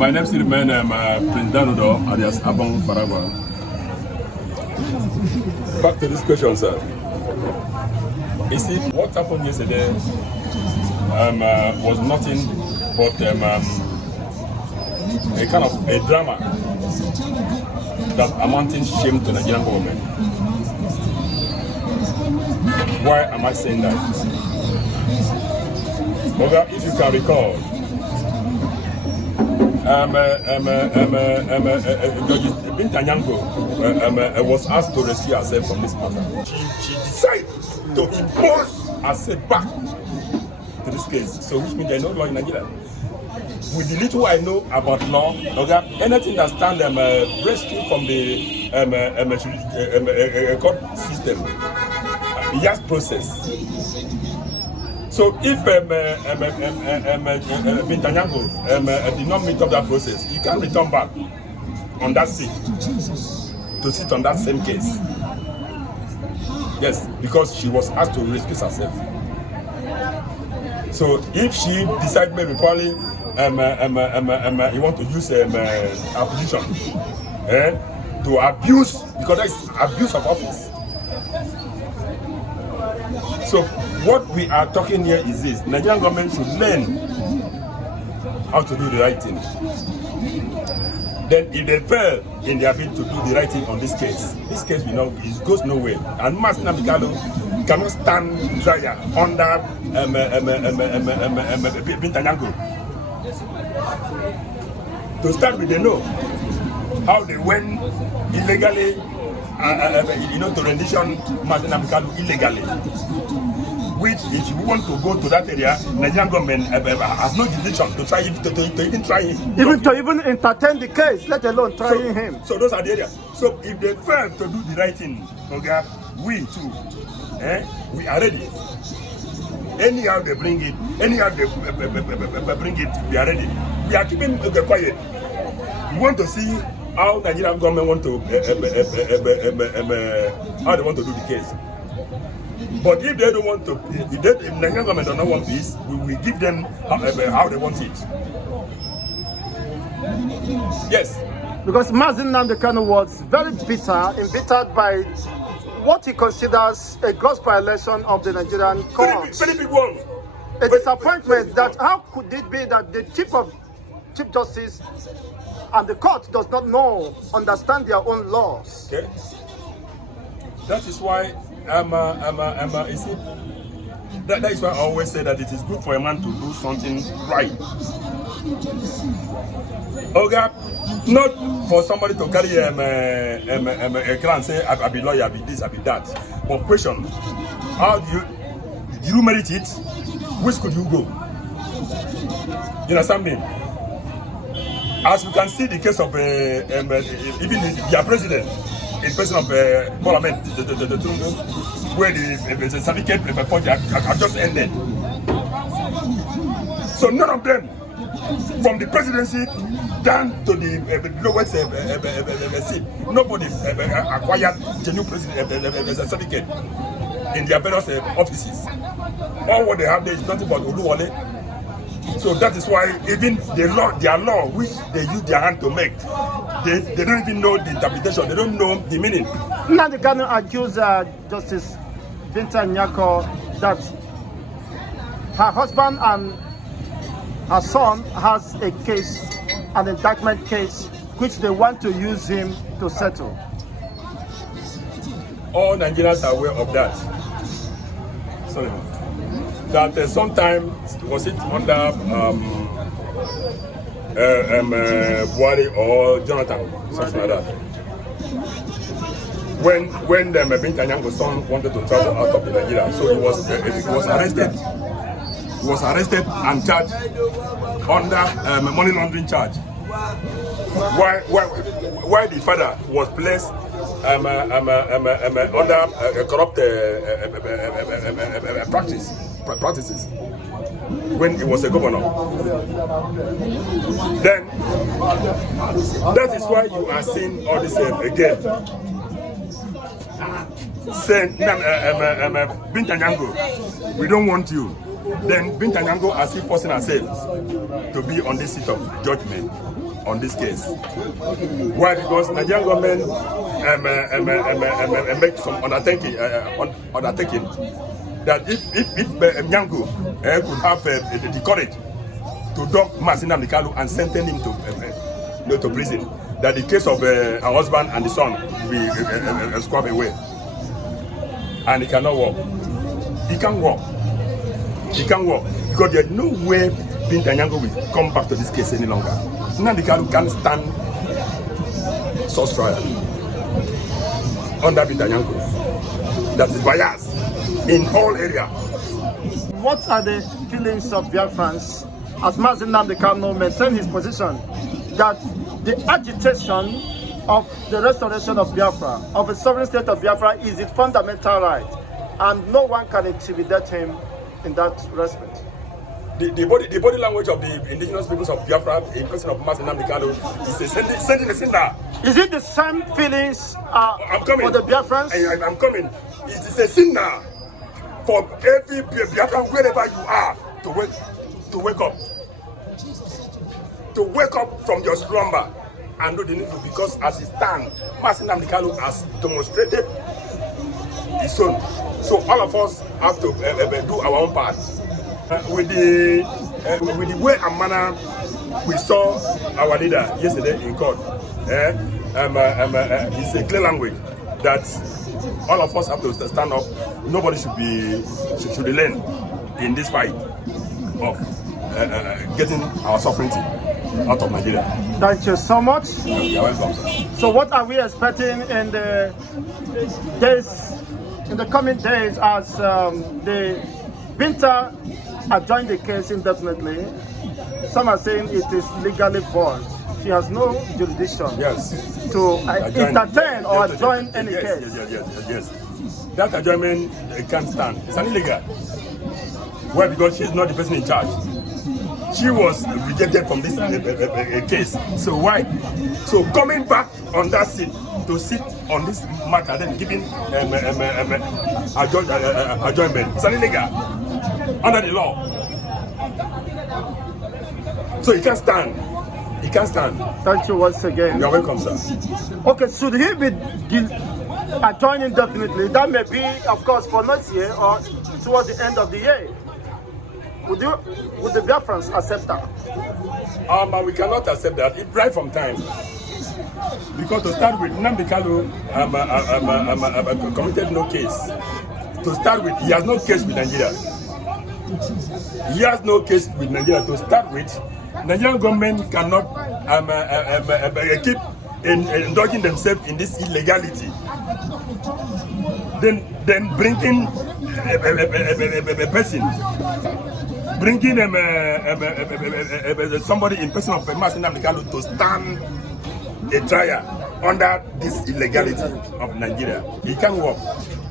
My name is Prince Danudo, alias Abang Paragwa. Back to this question, sir. You see, what happened yesterday was nothing but a kind of a drama that amounting shame to the Nigerian government. Why am I saying that? Okay, if you can recall, Binta was asked to rescue herself from this matter. She decided to impose herself back to this case. So which means there's no law in Nigeria. With the little I know about law, okay, anything that stands rescue from the court system, it has process. So if Binta did not meet up that process, he can return back on that seat to sit on that same case. Yes, because she was asked to rescue herself. So if she decides maybe probably he want to use her position to abuse, because that is abuse of office. So what we are talking here is this: Nigerian government should learn how to do the right thing. Then if they fail in their bid to do the right thing on this case we know it goes nowhere. And Nnamdi cannot stand trial under Binta. To start with, they know how they went illegally, to rendition Nnamdi illegally. Which, if you want to go to that area, Nigerian government has no jurisdiction to try to even try him. To even entertain the case, let alone trying him. So those are the areas. So if they fail to do the right thing, okay, we too, we are ready. Anyhow they bring it, we are ready. We are keeping quiet. We want to see how Nigerian government want to how they want to do the case. But if they don't want to, if Nigerian government does not want this, we will give them how they want it. Yes. Because Nnamdi Kanu was very embittered by what he considers a gross violation of the Nigerian court. Very big one. A disappointment that how could it be that the Chief Justice and the court does not understand their own laws. Okay. That is why you see, that is why I always say that it is good for a man to do something right. Okay, not for somebody to carry a crown and say I be lawyer, I be this, I be that. But question: how did you merit it? Which could you go? You understand me? As you can see, the case of even their president, in person of Parliament, where the certificate have just ended. So none of them, from the presidency down to the lowest seat, nobody acquired genuine president certificate in their various offices. All what they have there is nothing but Oluwole. So that is why even their law, which they use their hand to make, they don't even know the interpretation. They don't know the meaning. Nnamdi Kanu accused Justice Binta Nyako that her husband and her son has a case, an indictment case, which they want to use him to settle. All Nigerians are aware of that. Sorry. That sometimes was it under Buhari or Jonathan, something like that. When Binta Nyango's son wanted to travel out of Nigeria, so he was arrested. He was arrested and charged under money laundering charge. Why the father was placed under corrupt practices when he was a governor. Then that is why you are seeing all this again. Saying Binta Nyango, we don't want you. Then Binta Nyango as if forcing herself to be on this seat of judgment. on this case. Why? Because Nigerian government make some undertaking that if Nyako could have the courage to dog Nnamdi Kanu and sentence him to prison, that the case of her husband and the son will be squabbed away, and he cannot walk. He can't walk. He can't walk because there's no way Binta Nyako will come back to this case any longer. Nnamdi Kanu can't stand such trial under Binta Nyako. That is bias in all areas. What are the feelings of Biafrans as Nnamdi Kanu maintain his position that the agitation of the restoration of Biafra, of a sovereign state of Biafra, is its fundamental right, and no one can intimidate him in that respect? The body language of the indigenous peoples of Biafra in person of Nnamdi Kanu is sending a signal. Is it the same feelings for the Biafrans? I'm coming. It is a signal for every Biafran, wherever you are, to wake up. To wake up from your slumber and do the needful, because as it stands, Nnamdi Kanu has demonstrated his own. So all of us have to do our own part. With the way and manner we saw our leader yesterday in court, it's a clear language that all of us have to stand up. Nobody should relent in this fight of getting our sovereignty out of Nigeria. Thank you so much. You're welcome, sir. So what are we expecting in the days, in the coming days, as the Binta adjourned the case indefinitely? Some are saying it is legally void. She has no jurisdiction to entertain or adjourn any case. Yes. That adjournment can't stand. It's an illegal. Why? Because she's not the person in charge. She was rejected from this case. So why? So coming back on that seat to sit on this matter, then giving adjournment, it's an illegal under the law. So he can't stand. He can't stand. Thank you once again. You're welcome, sir. Okay, should he be adjourned indefinitely? That may be, of course, for next year or towards the end of the year. Would the Biafrans accept that? But we cannot accept that. It's right from time. Because to start with, Nnamdi Kanu committed no case. To start with, he has no case with Nigeria. He has no case with Nigeria. To start with, Nigerian government cannot keep indulging themselves in this illegality. Then bringing a person, bringing somebody in person of Nnamdi Kanu to stand a trial under this illegality of Nigeria. He can't work.